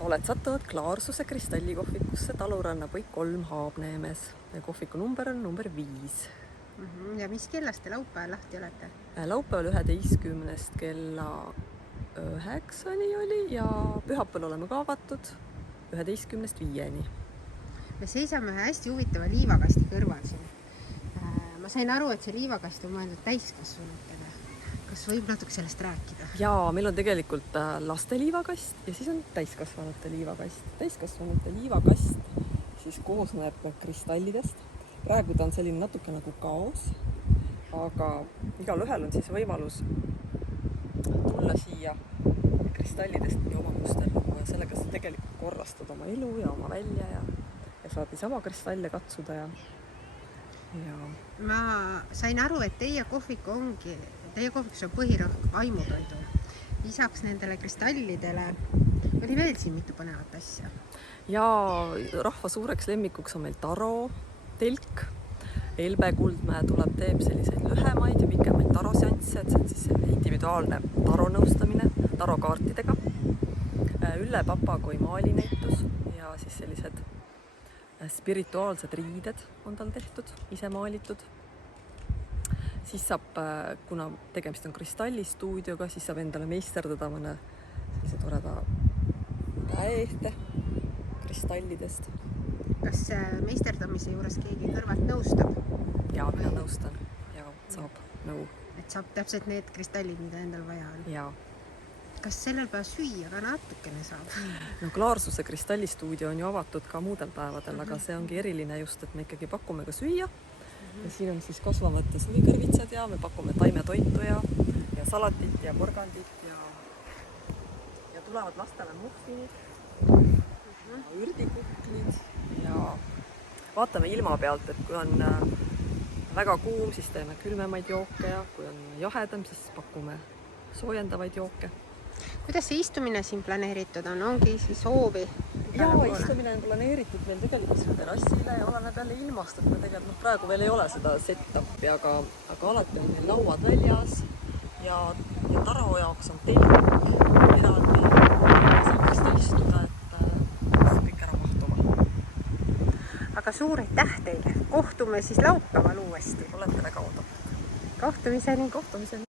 Oled sattunud Klaarsuse kristallikohvikusse Taluranna põik 3 Haabneemes ja kohviku number on number 5. Ja mis kellast te laupäeval lahti olete? Laupäeval 11 kella 9 oli ja pühapäeval oleme ka avatud 11 5-ni. Me seisame ühe hästi huvitava liivakasti kõrval siin. Ma sain aru, et see liivakast on mõeldud täiskasvanutele. Kas võib natuke sellest rääkida? Jaa, meil on tegelikult laste liivakast ja siis on täiskasvanute liivakast. Täiskasvanute liivakast siis koosneb kristallidest. Praegu ta on selline natuke nagu kaos, aga igalühel on siis võimalus tulla siia kristallidest nii oma musterlugu ja sellega sa tegelikult korrastad oma elu ja oma välja ja saad niisama kristalle katsuda ja... Ma sain aru, et teie kohvikus on põhirõhk vaimutoidu. Lisaks nendele kristallidele oli veel siin mitu põnevat asja. Ja rahva suureks lemmikuks on meil taro, telk. Elbe Kuldmäe teeb selliseid lühemaid ja pikemaid taroseansse, et see on siis individuaalne taronõustamine tarokaartidega. Ülle Papagoi maalinäitus ja siis sellised spirituaalsed riided on tal tehtud, ise maalitud. Siis saab, kuna tegemist on kristallistuudioga, siis saab endale meisterdada mõne sellise toreda käeehte kristallidest. Kas meisterdamise juures keegi kõrvalt nõustab? Jaa, mina nõustan ja saab nõu. Et saab täpselt need kristallid, mida endal vaja on? Jaa. Kas sellel päev süüa ka natukene saab? No Klaarsuse kristallistuudio on ju avatud ka muudel päevadel, aga see ongi eriline just, et me ikkagi pakume ka süüa. Ja siin on siis kasvavate suvikõrvitsad ja me pakume taimetoitu ja salatit ja porgandit ja tulevad lastele muffinid, ürdikuklid ja vaatame ilma pealt, et kui on väga kuum, siis teeme külmemaid jooke ja kui on jahedam, siis pakume soojendavaid jooke. Kuidas see istumine siin planeeritud on? Ongi siis hoovi? Jaa, istumine on planeeritud meil tegelikult terrassile ja oleneb jälle ilmast, et me tegelikult praegu veel ei ole seda set-upi, aga alati on meil lauad väljas ja taro jaoks on telk eraldi ja saab vast istuda, et kõik ära mahtuma. Aga suur aitäh teile! Kohtume siis laupäeval uuesti. Olete väga oodatud. Kohtumiseni! Kohtumiseni!